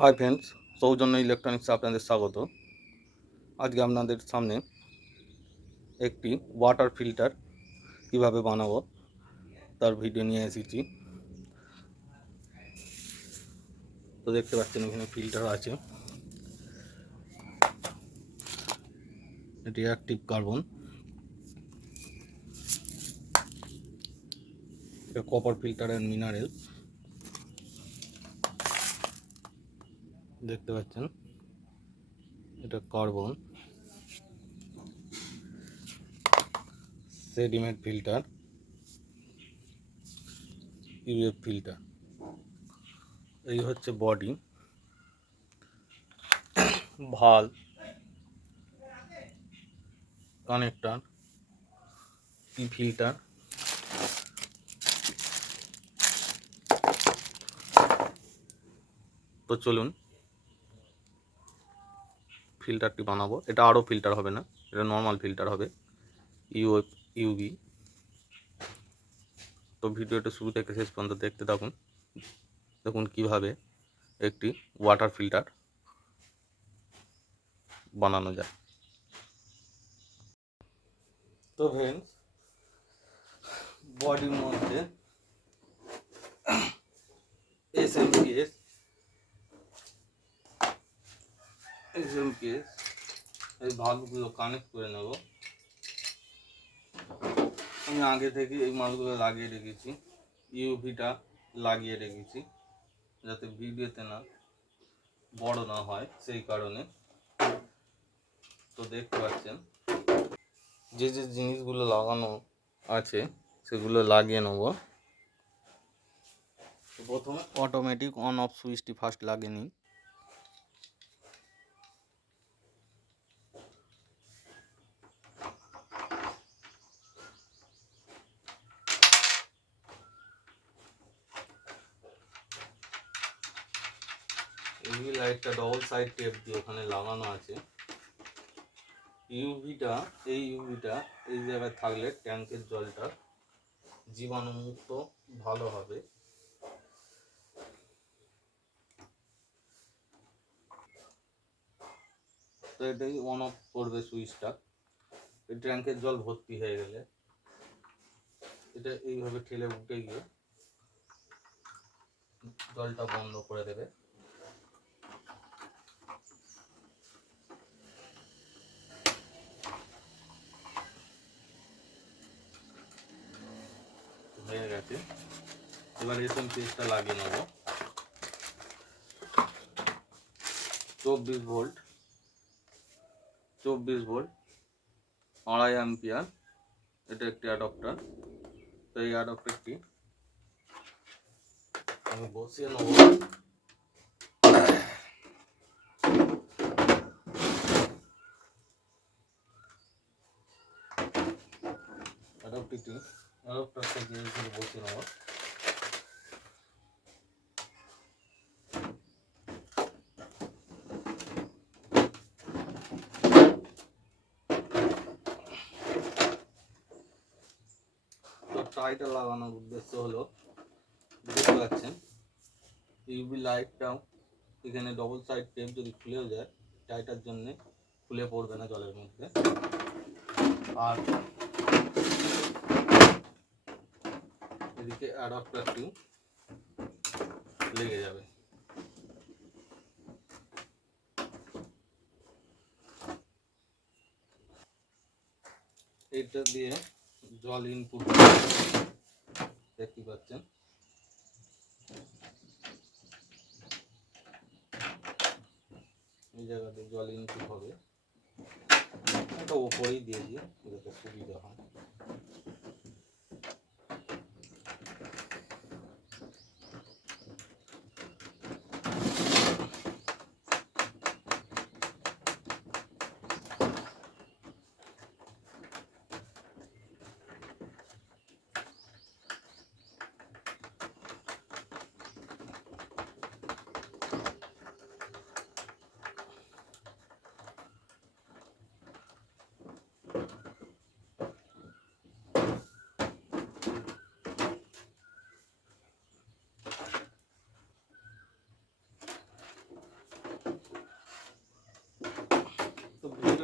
Hi friends, সৌজন্য ইলেকট্রনিক্সে আপনাদের স্বাগত। আজকে আপনাদের সামনে একটি ওয়াটার ফিল্টার কিভাবে বানাবো তার ভিডিও নিয়ে এসেছি। তো দেখতে পাচ্ছেন এখানে ফিল্টার আছে, এটি অ্যাক্টিভ কার্বন, এটা কপার ফিল্টার অ্যান্ড মিনারেল। দেখতে পাচ্ছেন এটা carbon, sediment filter, UF filter. এই হচ্ছে বডি, ভালভ, কানেক্টর, ফিল্টার। তো চলুন ফিল্টারটি বানাবো। এটা আরও ফিল্টার হবে না, এটা নর্মাল ফিল্টার হবে, ইউএফ ইউভি। তো ভিডিওটা শুরু থেকে শেষ পর্যন্ত দেখতে থাকুন, দেখুন কিভাবে একটি ওয়াটার ফিল্টার বানানো যায়। তো ফ্রেন্ডস, বডির মধ্যে এসএমপিএস এই ভালভগুলো কানেক্ট করে নেব। আমি আগে থেকে এই মালগুলো লাগিয়ে রেখেছি, ইউভিটা লাগিয়ে রেখেছি যাতে ভিডিওতে না বড় না হয়, সেই কারণে। তো দেখতে পাচ্ছেন যে যে জিনিসগুলো লাগানো আছে সেগুলো লাগিয়ে নেব। প্রথমে অটোমেটিক অন অফ সুইচটি ফার্স্ট লাগিয়ে নিই। ইউভি লাইটটা ডবল সাইড টেপ দিয়ে ওখানে লাগানো আছে। ইউভিটা এই জায়গায় থাকলে ট্যাঙ্কের জলটা জীবাণুমুক্ত ভালো হবে। তো এটাই অন অফ করবে সুইচটা। এই ট্যাঙ্কের জল ভর্তি হয়ে গেলে এটা এইভাবে ঠেলে উঠে গিয়ে জলটা বন্ধ করে দেবে। হয়ে গেছে, এবার এসএমপিএসটা লাগিয়ে নেব। 24 ভোল্ট 2.5 অ্যাম্পিয়ার। এটা একটি অ্যাডাপ্টার। তো এই অ্যাডাপ্টারটি আমি বসিয়ে নেব। অ্যাডাপ্টারটা দিয়ে বসিয়ে নেব। তো টাইটা লাগানোর উদ্দেশ্য হলো, দেখতে পাচ্ছেন ইউভি লাইটটাও এখানে ডবল সাইড টেপ যদি খুলেও যায় টাইটার জন্যে খুলে পড়বে না জলের মধ্যে। আর এদিকে অ্যাডাপ্টারটিও লেগে যাবে। এটা দিয়ে জল ইনপুট দেখতে পাচ্ছেন। এই জায়গাতে জল ইনপুট হবে, এটা ওপরেই দিয়ে দিই যাতে সুবিধা হয়।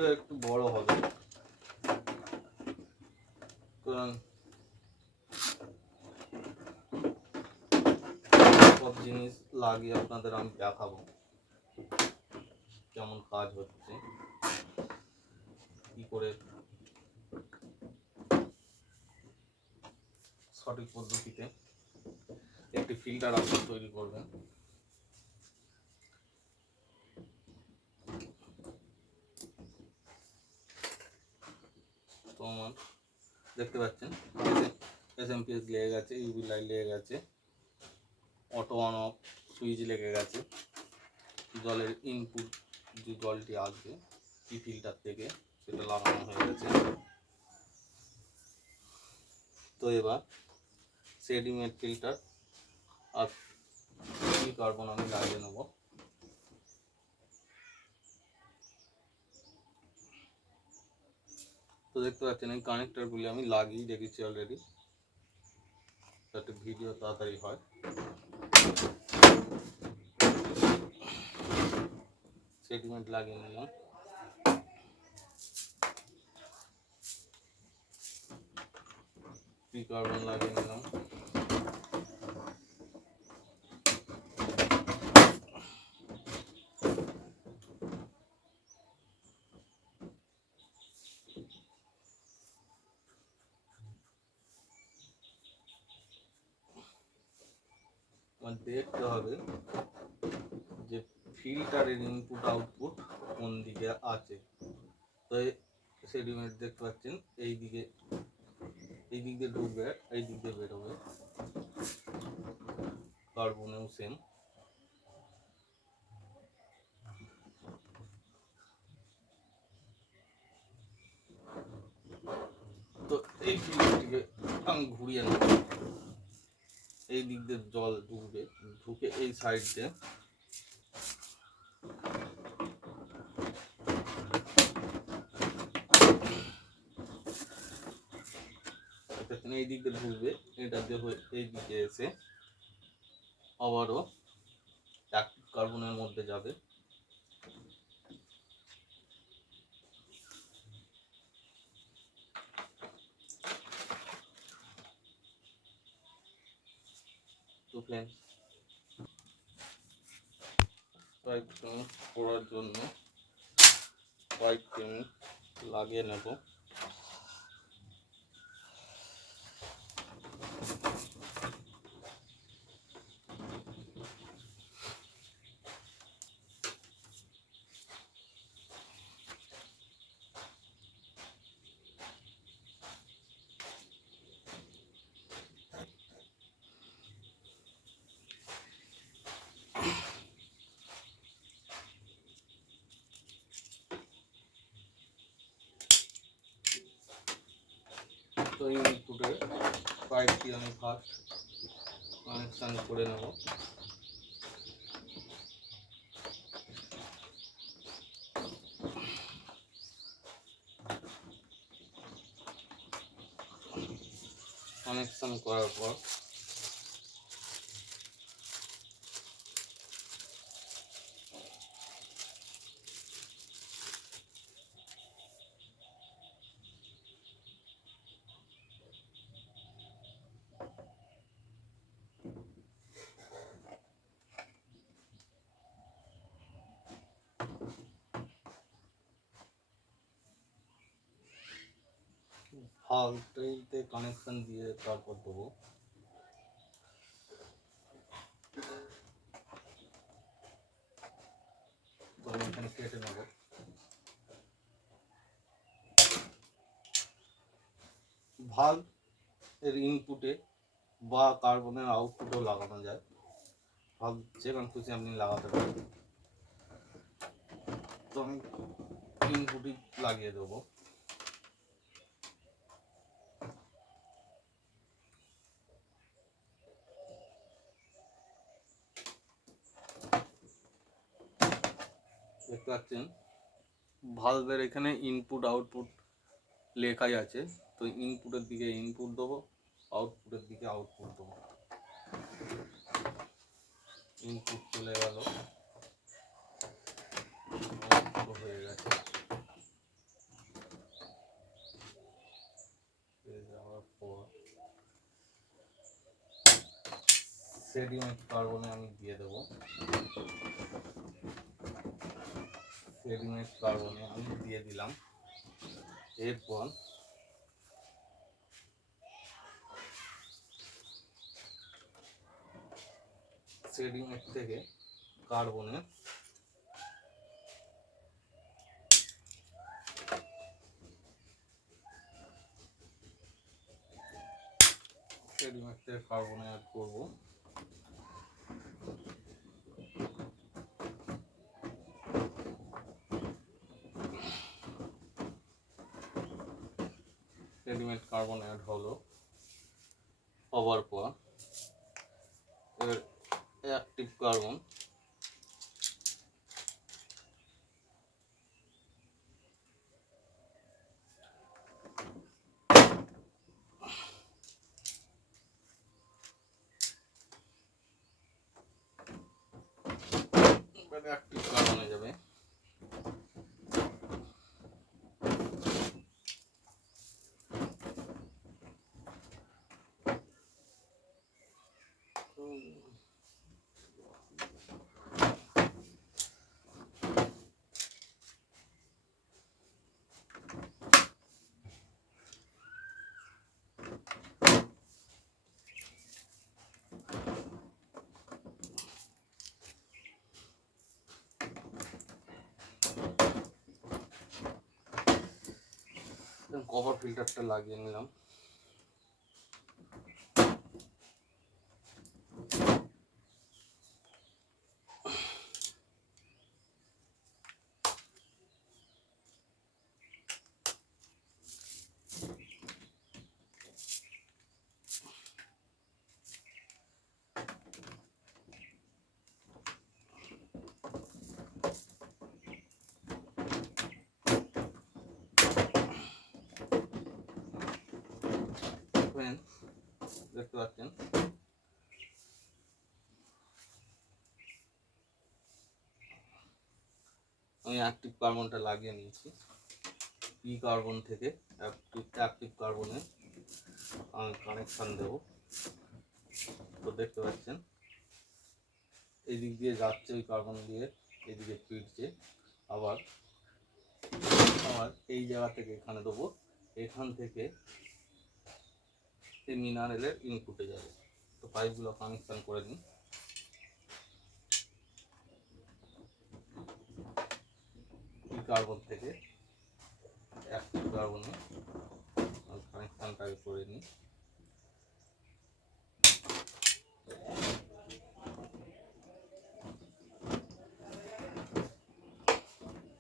ভিডিও একটু বড় হবে, কারণ সব জিনিস লাগিয়ে আপনাদের আমি দেখাবো কেমন কাজ হচ্ছে, কি করে সঠিক পদ্ধতিতে একটি ফিল্টার আপনি তৈরি করবেন। তো আমার দেখতে পাচ্ছেন এসএমপিএস লেগে গেছে, ইউভি লাইট লেগে গেছে, অটো অন অফ সুইচ লেগে গেছে, জলের ইনপুট যে জলটি আসবে কি ফিল্টার থেকে সেটা লাগানো হয়ে গেছে। তো এবার সেডিমেন্ট ফিল্টার আর কার্বন আমি লাগিয়ে নেব। তো দেখতে পাচ্ছেন এই কানেক্টরগুলি আমি লাগিয়ে রেখেছি অলরেডি, যাতে ভিডিও তাড়াতাড়ি হয়। সেডিমেন্ট লাগিয়ে নিলাম, কার্বন লাগিয়ে নিলাম, দেখতে হবে যে ফিল্টারের ইনপুট আউটপুট কোন দিকে আছে। তো সেডিমেন্ট দেখতে পাচ্ছেন এই দিক দিয়ে ঢুকবে, এই দিক দিয়ে বেরোবে। কার্বনেও সেম। তো এই ফিল্টারটিকে আমি ঘুরিয়ে নেব, এই দিক দিয়ে জল ঢুকবে, ঢুকে এই সাইড দিয়ে এই দিক দিয়ে ঢুকবে, এটা দিয়ে এই দিকে এসে আবারও অ্যাক্টিভ কার্বনের মধ্যে যাবে। তো ফ্রেন্ডস, কয়েকটা পড়ার জন্য কয়েকটি লাগিয়ে নেব। তো ইনপুটে পাইপটি আমি ফার্স্ট কানেকশান করে নেব। কানেকশান করার পর ভালভটিতে কানেকশন দিয়ে তারপর দেবো। তো আমি এখানে কেটে নেব। ভালভ এর ইনপুটে বা কার্বনের আউটপুটেও লাগানো যায়, ভালভ যেখানে খুশি আপনি লাগাতে পারেন। তো আমি ইনপুটই লাগিয়ে দেবো। দেখতে পাচ্ছেন ভালভের এখানে ইনপুট আউটপুট লেখাই আছে। তো ইনপুটের দিকে ইনপুট দেবো, আউটপুটের দিকে আউটপুট দেবো। ইনপুট চলে গেল, আউটপুট হয়ে গেছে। সেডিমেন্ট কার্বনে আমি দিয়ে দেবো। সেডিমেন্ট কার্বনে আমি দিয়ে দিলাম। এরপর সেডিমেন্ট থেকে কার্বনে কার্বনে অ্যাড করবো। সেডিমেন্ট কার্বন অ্যাড হলো, হওয়ার পর অ্যাক্টিভ কার্বন অ্যাক্টিভ কার্বনে যাবে। কভার ফিল্টারটা লাগিয়ে নিলাম। দেখতে পাচ্ছেন আমি অ্যাক্টিভ কার্বনটা লাগিয়ে নিয়েছি। পি কার্বন থেকে অ্যাক্টিভ কার্বনে আমি কানেকশান দেব। তো দেখতে পাচ্ছেন এই দিক দিয়ে যাচ্ছে ওই কার্বন দিয়ে, এদিকে ফিরছে, আবার এই জায়গা থেকে এখানে দেবো, এখান থেকে এই মিনারেলের ইনপুটে যাবে। তো পাইপগুলো কানেকশান করে নিই। পি কার্বন থেকে অ্যাক্টিভ কার্বনে কানেকশানটা করে নিই।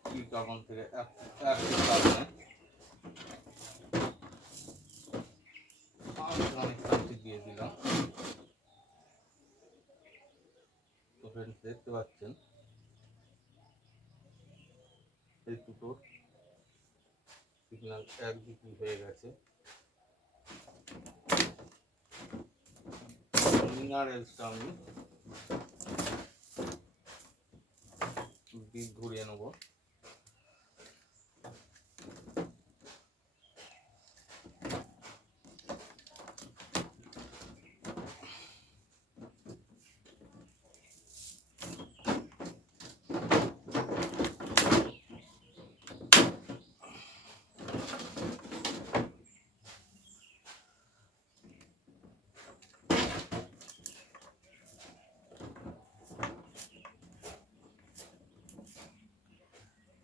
পি কার্বন থেকে অ্যাক্টিভ কার্বনে কানেকশানটি দিয়ে দিলাম। তো ফ্রেন্ডস দেখতে পাচ্ছেন এই দুটোর সিগন্যাল একদিকে হয়ে গেছে। মিনারেলসটা আমি দিক ঘুরিয়ে নেব।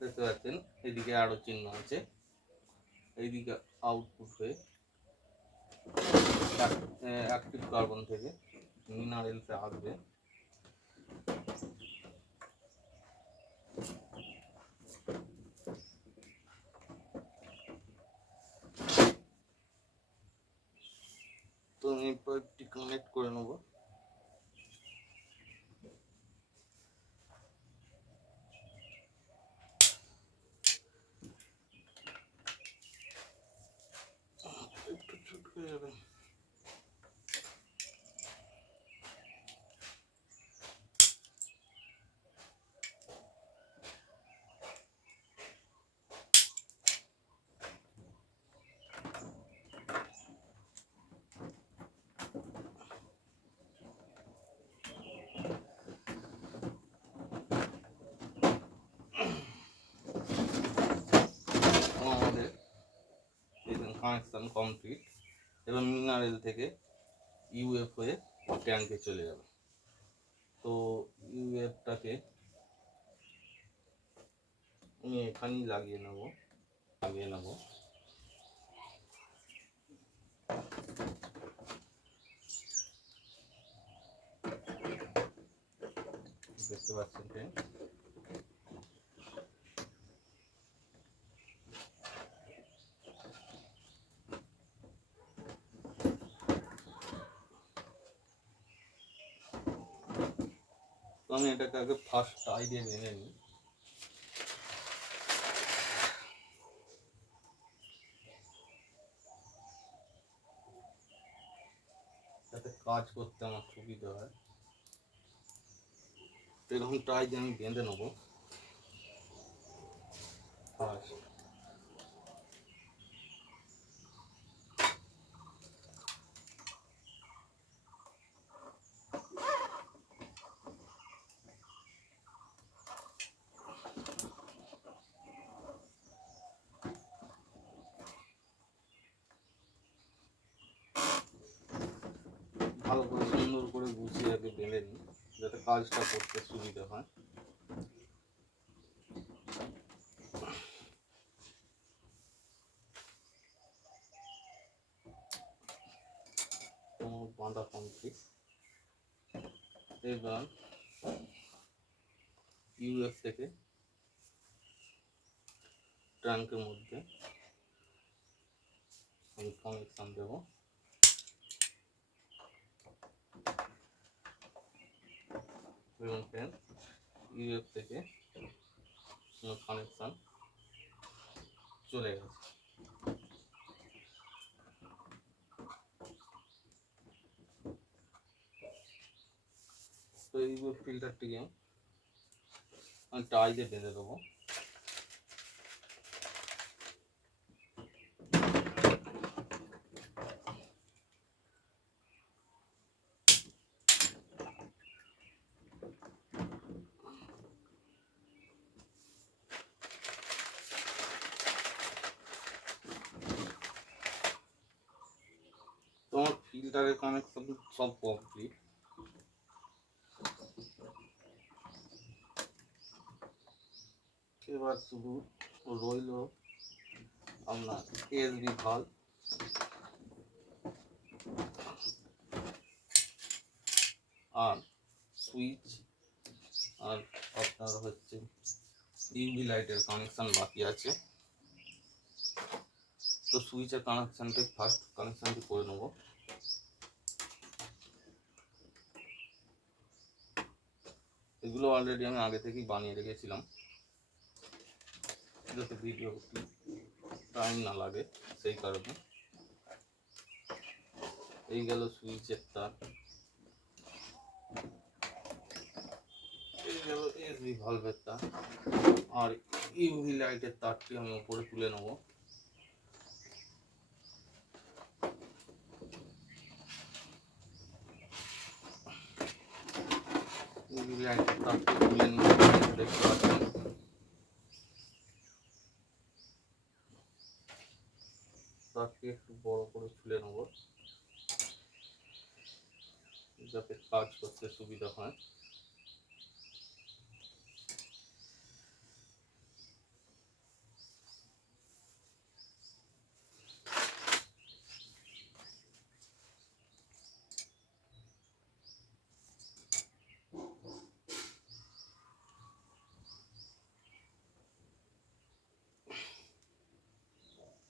দেখতে পাচ্ছেন এদিকে আরো চিহ্ন আছে, এইদিকে আউটপুট হয়ে অ্যাক্টিভ কার্বন থেকে মিনারেলসে আসবে। তো আমি পাইপটি কানেক্ট করে নেব। একটু ছোট হয়ে যাবে। Connection complete. এবার মিনারেল থেকে ইউএফ হয়ে ট্যাঙ্কে চলে যাবে। তো ইউএফটাকে আমি এখানেই লাগিয়ে নেব। দেখতে পাচ্ছেন ট্যাঙ্ক। তো আমি এটাকে আগে ফার্স্ট টাই দিয়ে বেঁধে নিই। যাতে কাজ করতে আমার সুবিধা হয়, এরকম টাই দিয়ে আমি বেঁধে নেবো ফার্স্ট। ভালো করে সুন্দর করে গুছিয়ে আগে বেঁধে নিই যাতে কাজটা করতে সুবিধা হয়। বাঁধা কমপ্লিট। এবার ইউএফ থেকে ট্যাঙ্কের মধ্যে আমি কানেকশান দেবো। এবং ফ্রেন্ড ইউএফ থেকে কানেকশান চলে গেছে। তো ইউএফ ফিল্টারটিকে আমি টাই দিয়ে বেঁধে দেবো। তোমার ফিল্টারের কানেকশন সব কমপ্লিট। এবার শুধু রইল আপনার এসবি ভাল্ব আর সুইচ আর আপনার হচ্ছে ইউভি লাইটের কানেকশন বাকি আছে। তো সুইচের কানেকশনটা ফার্স্ট কানেকশনটি করে নেব। এগুলো অলরেডি আমি আগে থেকেই বানিয়ে রেখেছিলাম যাতে ভিডিওটি টাইম না লাগে, সেই কারণে। এই গেল সুইচের তার, এই গেল এসবি ভালভের তার, আর ইউভি লাইটের তারটি আমি উপরে তুলে নেব। ইউভি লাইটের তারটি তুলে নিয়ে দেখতে পাচ্ছেন তারটি একটু বড় করে তুলে নেব যাতে কাজ করতে সুবিধা হয়।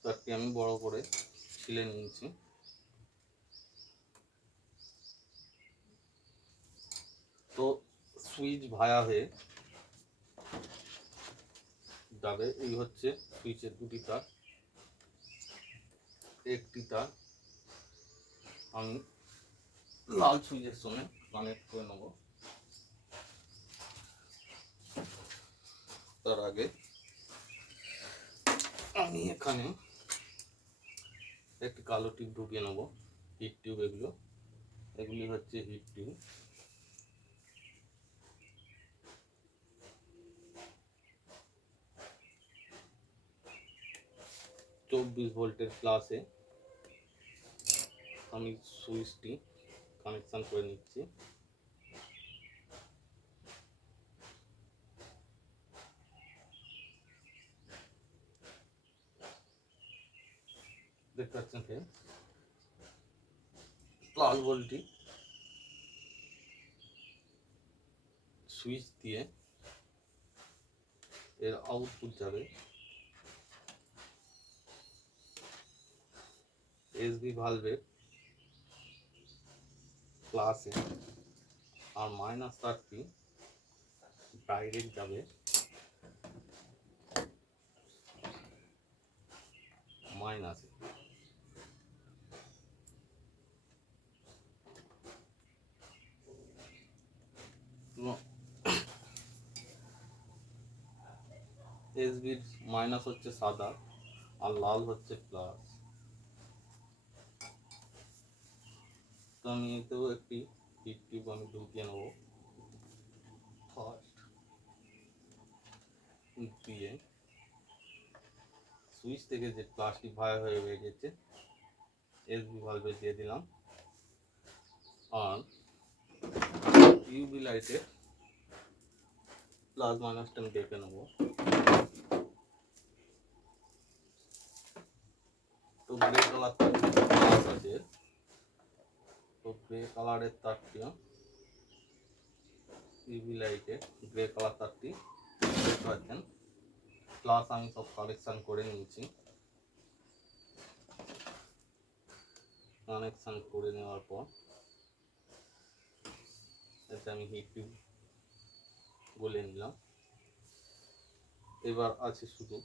তারটি আমি বড় করে ছিলে নিয়েছি। তো সুইচ ভায়া হয়ে যাবে। এই হচ্ছে সুইচের দুটি তার, একটি তার আমি লাল সুইচের সঙ্গে কানেক্ট করে নেব। তার আগে আমি এখানে একটি কালো টিউব ঢুকিয়ে নেব, হিট টিউব। এগুলি হচ্ছে হিট টিউব। 24 ভোল্টের প্লাসে আমি সুইচটি কানেকশান করে নিচ্ছি। দেখতে পাচ্ছেন প্লাস ভোল্টটি সুইচ দিয়ে এর আউটপুট যাবে এসবি ভালভের প্লাসে, আর মাইনাস তারটি ডাইরেক্ট যাবে মাইনাসে। এসবির মাইনাস হচ্ছে সাদা আর লাল হচ্ছে প্লাস। তো আমি এতেও একটি হিট টিউব আমি ঢুকিয়ে নেব ফার্স্ট দিয়ে সুইচ থেকে যে প্লাস্টিক ভায়া হয়ে বেরিয়েছে এসবি ভালভে দিয়ে দিলাম। আর ইউভি লাইটের প্লাস মাইনাসটা আমি দেখে নেব। তো গ্রে কালার প্লাস আছে, তো গ্রে কালারের তারটি ইউভি লাইটে গ্রে কালার তারটি দেখতে পাচ্ছেন প্লাস আমি সব কানেকশান করে নিয়েছি। কানেকশান করে নেওয়ার পর এতে আমি হিট টিউব বলে নিলাম। এবার আছে শুধু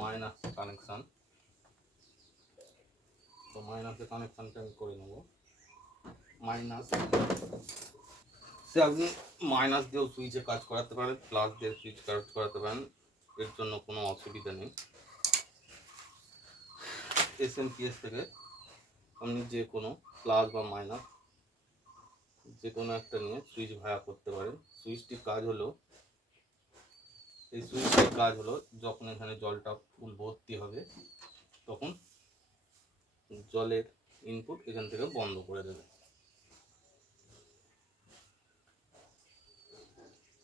মাইনাস কানেকশান। তো মাইনাসের কানেকশানটা আমি করে নেব। মাইনাস সে আপনি মাইনাস দিয়েও সুইচে কাজ করাতে পারেন, প্লাস দিয়ে সুইচ কাজ করাতে পারেন, এর জন্য কোনো অসুবিধা নেই। এসএমপিএস থেকে আপনি যে কোনো প্লাস বা মাইনাস যে কোনো একটা নিয়ে সুইচ ভায়া করতে পারেন। সুইচটির কাজ হলো, এই সুইচটির কাজ হলো যখন এখানে জলটা ফুল ভর্তি হবে তখন জলের ইনপুট এখান থেকে বন্ধ করে দেবে।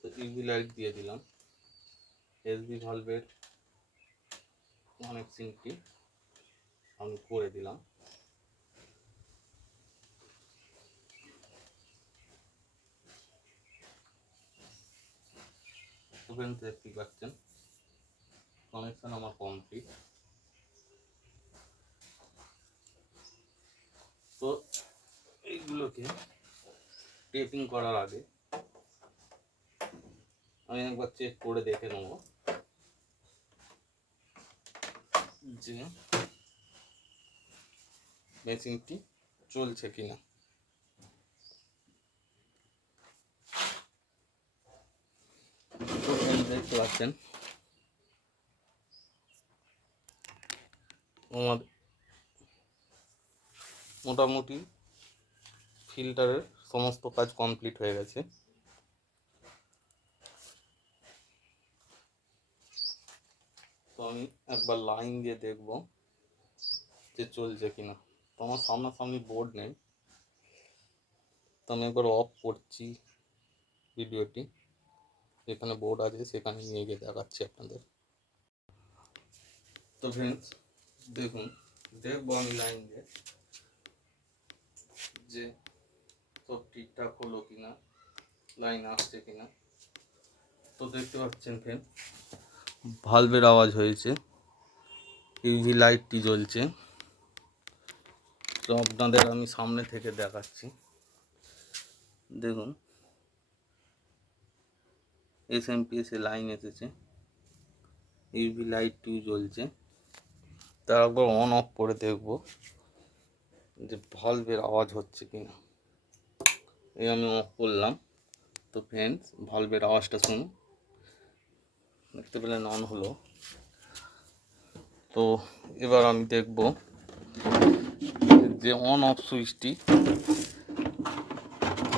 তো ইউভি লাইট দিয়ে দিলাম। এসবি ভালভের কানেকশনটি আমি করে দিলাম। ওখান থেকে দেখতে পাচ্ছেন কানেকশন আমার কমপ্লিট। তো এইগুলোকে টেপিং করার আগে আমি একবার চেক করে দেখে নেব যে মেশিনটি চলছে কিনা। দেখতে পাচ্ছেন আমার মোটামুটি ফিল্টারের সমস্ত কাজ কমপ্লিট হয়ে গেছে। তো আমি একবার লাইন দিয়ে দেখব যে চলছে কিনা। তো আমার সামনাসামনি বোর্ড নেই, তো আমি একবার অফ করছি ভিডিওটি, যেখানে বোর্ড আছে সেখানে নিয়ে গিয়ে দেখাচ্ছি আপনাদের। তো ফ্রেন্ডস দেখুন, দেখবো আমি লাইন দিয়ে যে সব ঠিকঠাক হলো কিনা, লাইন আসছে কিনা। তো দেখতে পাচ্ছেন ফ্রেন্ড ভালভের আওয়াজ হয়েছে, ইউভি লাইটটি জ্বলছে। তো আপনাদের আমি সামনে থেকে দেখাচ্ছি। দেখুন এসএমপিএস এ লাইন এসেছে, ইউভি লাইটটিও জ্বলছে। তার একবার অন অফ করে দেখব যে ভালভের আওয়াজ হচ্ছে কিনা। এই আমি অফ করলাম। তো ফ্রেন্ডস ভালভের আওয়াজটা শুনুন, দেখতে পেলেন অন হলো। তো এবার আমি দেখব যে অন অফ সুইচটি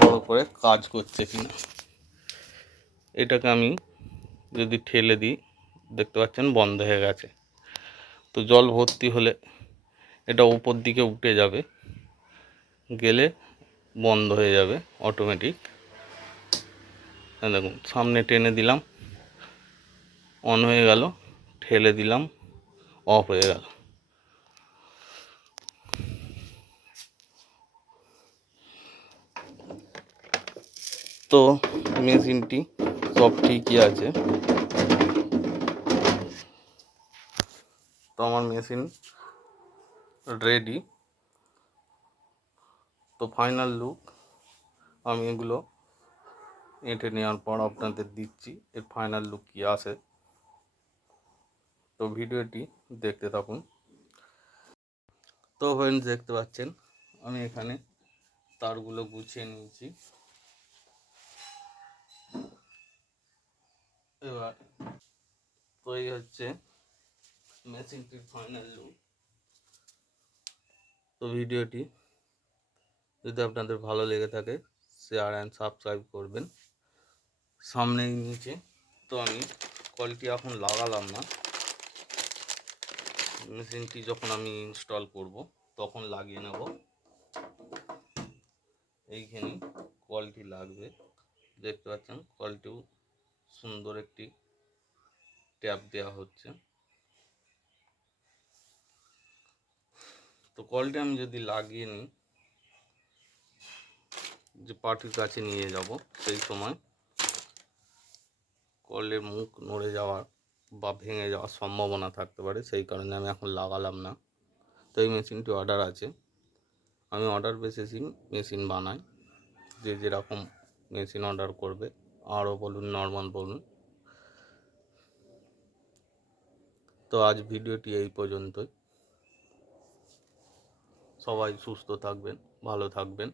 বড় করে কাজ করছে কিনা। এটাকে আমি যদি ঠেলে দিই দেখতে পাচ্ছেন বন্ধ হয়ে গেছে। তো জল ভর্তি হলে এটা উপর দিকে উঠে যাবে, গেলে বন্ধ হয়ে যাবে অটোমেটিক। দেখুন সামনে টেনে দিলাম, অন হয়ে গেল, ঠেলে দিলাম, অফ হয়ে গেল। তো মেশিনটি সব ঠিকই আছে। তো আমার মেশিন রেডি। তো ফাইনাল লুক আমি এগুলো এঁটে নেওয়ার পর আপনাদের দিচ্ছি এর ফাইনাল লুক কী আসে। তো ভিডিওটি দেখতে থাকুন। তো ফ্রেন্ডস দেখতে পাচ্ছেন আমি এখানে তারগুলো গুছিয়ে নিয়েছি। এবার তো এই হচ্ছে মেশিনটির ফাইনাল লুক। তো ভিডিওটি যদি আপনাদের ভালো লেগে থাকে শেয়ার অ্যান্ড সাবস্ক্রাইব করবেন। সামনেই নিচে তো আমি কলটি এখন লাগালাম না, মেশিনটি যখন আমি ইনস্টল করব তখন লাগিয়ে নেব। এইখানে কলটি লাগবে, দেখতে পাচ্ছেন কলটিও সুন্দর একটি ট্যাপ দেওয়া হচ্ছে। তো কলটি আমি যদি লাগিয়ে নিই, যে পার্টির কাছে নিয়ে যাব সেই সময় কলের মুখ নড়ে যাওয়ার বা ভেঙে যাওয়ার সম্ভাবনা থাকতে পারে, সেই কারণে আমি এখন লাগালাম না। তো এই মেশিনটি অর্ডার আছে, আমি অর্ডার বেসিসে মেশিন বানাই। যে যেরকম মেশিন অর্ডার করবে, আরও বলুন নর্মাল বলুন। তো আজ ভিডিওটি এই পর্যন্তই। সবাই সুস্থ থাকবেন, ভালো থাকবেন।